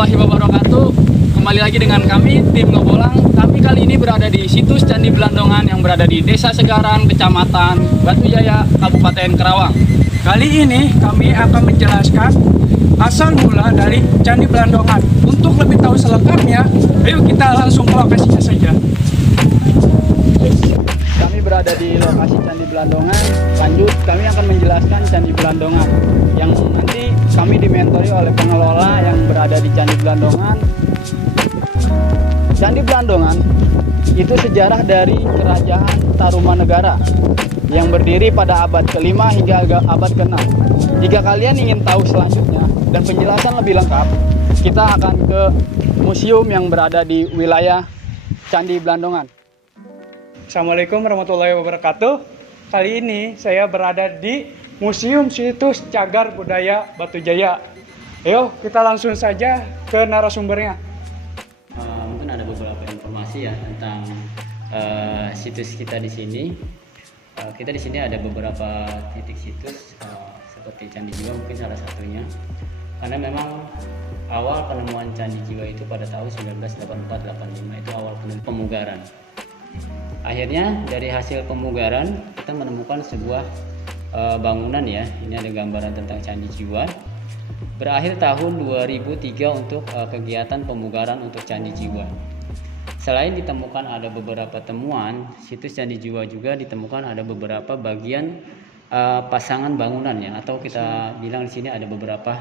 warahmatullahi wabarakatuh. Kembali lagi dengan kami, tim Ngebolang. Kami kali ini berada di situs Candi Belandongan yang berada di Desa Segaran, Kecamatan Batujaya, Kabupaten Karawang. Kali ini kami akan menjelaskan asal mula dari Candi Belandongan. Untuk lebih tahu selengkapnya, ayo kita langsung ke lokasinya saja. Kami berada di lokasi Candi Belandongan. Lanjut, kami akan menjelaskan Candi Belandongan yang nanti kami dimentori oleh pengelola yang berada di Candi Belandongan. Candi Belandongan itu sejarah dari Kerajaan Tarumanegara yang berdiri pada abad ke-5 hingga abad ke-6. Jika kalian ingin tahu selanjutnya dan penjelasan lebih lengkap, kita akan ke museum yang berada di wilayah Candi Belandongan. Assalamualaikum warahmatullahi wabarakatuh. Kali ini saya berada di Museum Situs Cagar Budaya Batujaya. Ayo kita langsung saja ke narasumbernya. Mungkin ada beberapa informasi ya tentang situs kita di sini. Kita di sini ada beberapa titik situs seperti Candi Jiwa mungkin salah satunya. Karena memang awal penemuan Candi Jiwa itu pada tahun 1984-85 itu awal pemugaran. Akhirnya dari hasil pemugaran kita menemukan sebuah bangunan ya. Ini ada gambaran tentang Candi Jiwa. Berakhir tahun 2003 untuk kegiatan pemugaran untuk Candi Jiwa. Selain ditemukan ada beberapa temuan, situs Candi Jiwa juga ditemukan ada beberapa bagian pasangan bangunan ya, atau kita bilang di sini ada beberapa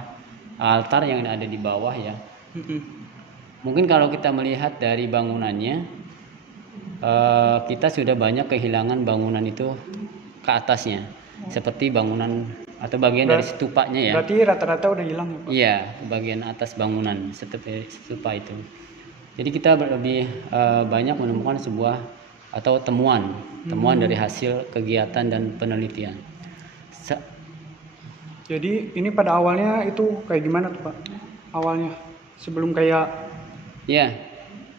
altar yang ada di bawah ya. Mungkin kalau kita melihat dari bangunannya, kita sudah banyak kehilangan bangunan itu ke atasnya, seperti bangunan atau bagian dari stupanya ya. Berarti rata-rata udah hilang ya, Pak? Iya, bagian atas bangunan seperti stupa itu. Jadi kita lebih banyak menemukan sebuah atau temuan dari hasil kegiatan dan penelitian. Jadi ini pada awalnya itu kayak gimana tuh, Pak? Awalnya sebelum kayak Ya,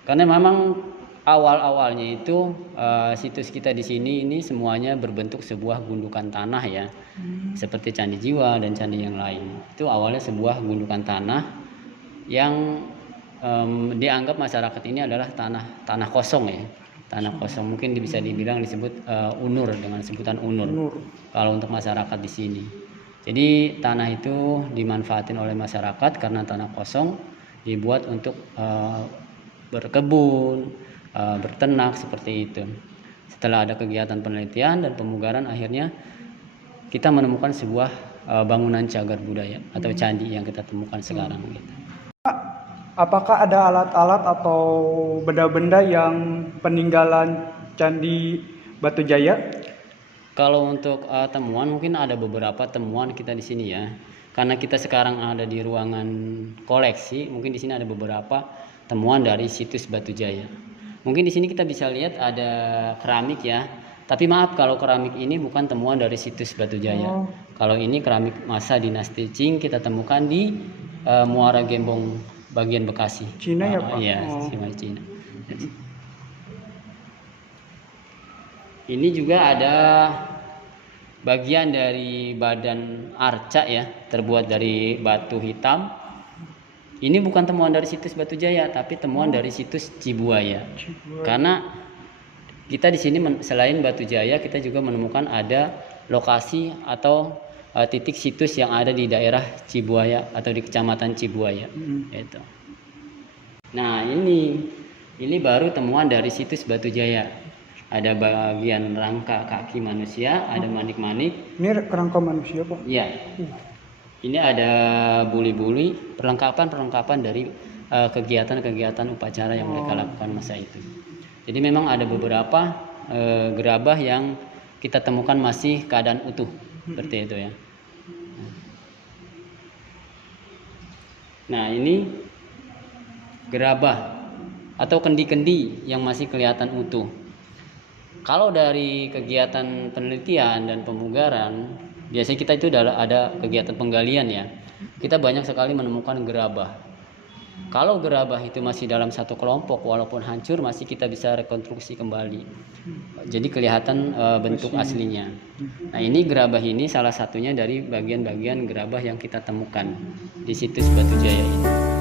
karena memang awal-awalnya itu situs kita di sini ini semuanya berbentuk sebuah gundukan tanah ya, seperti Candi Jiwa dan candi yang lain. Itu awalnya sebuah gundukan tanah yang dianggap masyarakat ini adalah tanah kosong ya, tanah kosong. Mungkin bisa dibilang disebut unur dengan sebutan unur kalau untuk masyarakat di sini. Jadi tanah itu dimanfaatin oleh masyarakat karena tanah kosong, dibuat untuk berkebun, berternak seperti itu. Setelah ada kegiatan penelitian dan pemugaran, akhirnya kita menemukan sebuah bangunan cagar budaya atau candi yang kita temukan sekarang gitu. apakah ada alat-alat atau benda-benda yang peninggalan Candi Batujaya? Kalau untuk temuan mungkin ada beberapa temuan kita di sini ya. Karena kita sekarang ada di ruangan koleksi, mungkin di sini ada beberapa temuan dari situs Batujaya. Mungkin di sini kita bisa lihat ada keramik ya. Tapi maaf kalau keramik ini bukan temuan dari situs Batujaya. Kalau ini keramik masa dinasti Qing kita temukan di Muara Gembong bagian Bekasi. Cina ya, Pak? Iya, Cina. Ini juga ada bagian dari badan arca ya, terbuat dari batu hitam. Ini bukan temuan dari situs Batujaya, tapi temuan dari situs Cibuaya. Karena kita di sini selain Batujaya, kita juga menemukan ada lokasi atau titik situs yang ada di daerah Cibuaya atau di kecamatan Cibuaya. Gitu. Nah ini baru temuan dari situs Batujaya. Ada bagian rangka kaki manusia, ada manik-manik. Ini kerangka manusia, Pak? Iya. Ini ada buli-buli, perlengkapan dari kegiatan-kegiatan upacara yang mereka lakukan masa itu. Jadi memang ada beberapa gerabah yang kita temukan masih keadaan utuh, seperti itu ya. Nah ini gerabah atau kendi-kendi yang masih kelihatan utuh. Kalau dari kegiatan penelitian dan pemugaran, biasanya kita itu ada kegiatan penggalian ya. Kita banyak sekali menemukan gerabah. Kalau gerabah itu masih dalam satu kelompok, walaupun hancur masih kita bisa rekonstruksi kembali. Jadi kelihatan bentuk aslinya. Nah ini gerabah ini salah satunya dari bagian-bagian gerabah yang kita temukan di situs Batujaya ini.